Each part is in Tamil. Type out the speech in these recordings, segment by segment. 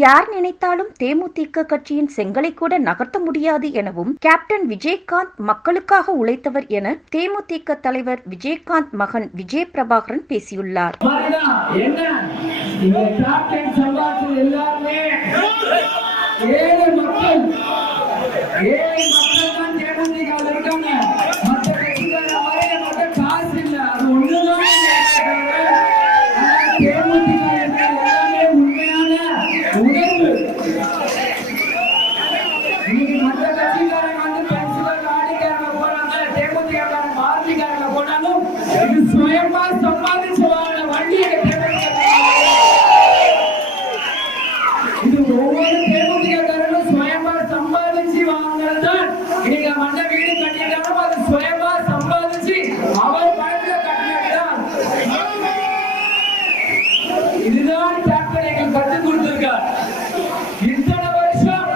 யார் நினைத்தாலும் தேமுதிக கட்சியின் செங்கலை கூட நகர்த்த முடியாது எனவும் கேப்டன் விஜயகாந்த் மக்களுக்காக உழைத்தவர் என தேமுதிக தலைவர் விஜயகாந்த் மகன் விஜய பிரபாகரன் பேசியுள்ளார். இதுதான் கேப்டன் எங்களுக்கு கற்றுக் கொடுத்திருக்கார். இத்தனை வருஷம்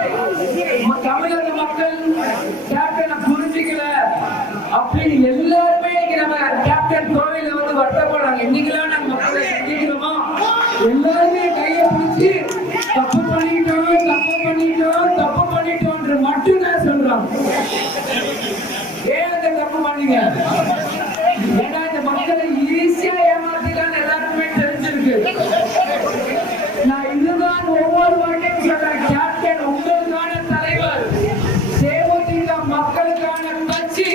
தமிழக மக்கள் கேப்டனை புரிஞ்சுக்கல அப்படின்னு எல்லாருமே நம்ம கேப்டன் கோவில வந்து வருத்தப்படுறாங்க. இன்னைக்கெல்லாம் நம்ம மக்களை சந்திக்கிறோமா, எல்லாருமே கையை பிடிச்சி தப்பு பண்ணிட்டோம் மட்டும்தான் சொல்றாங்க. ஏன் அந்த தப்பு பண்ணீங்க? ஏன்னா இந்த மக்களை ஈஸியா ஏமாத்திதான் எல்லாருக்குமே தெரிஞ்சிருக்கு. நான் இதுதான் ஒவ்வொரு வாட்டியும் சொல்றேன், கேப்டன் உங்களுக்கான தலைவர், தேமுதிக மக்களுக்கான கட்சி.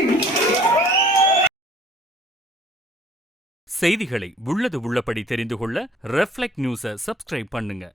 செய்திகளை உள்ளது உள்ளபடி தெரிந்து கொள்ள ரெஃப்ளெக்ட் நியூஸை சப்ஸ்கிரைப் பண்ணுங்க.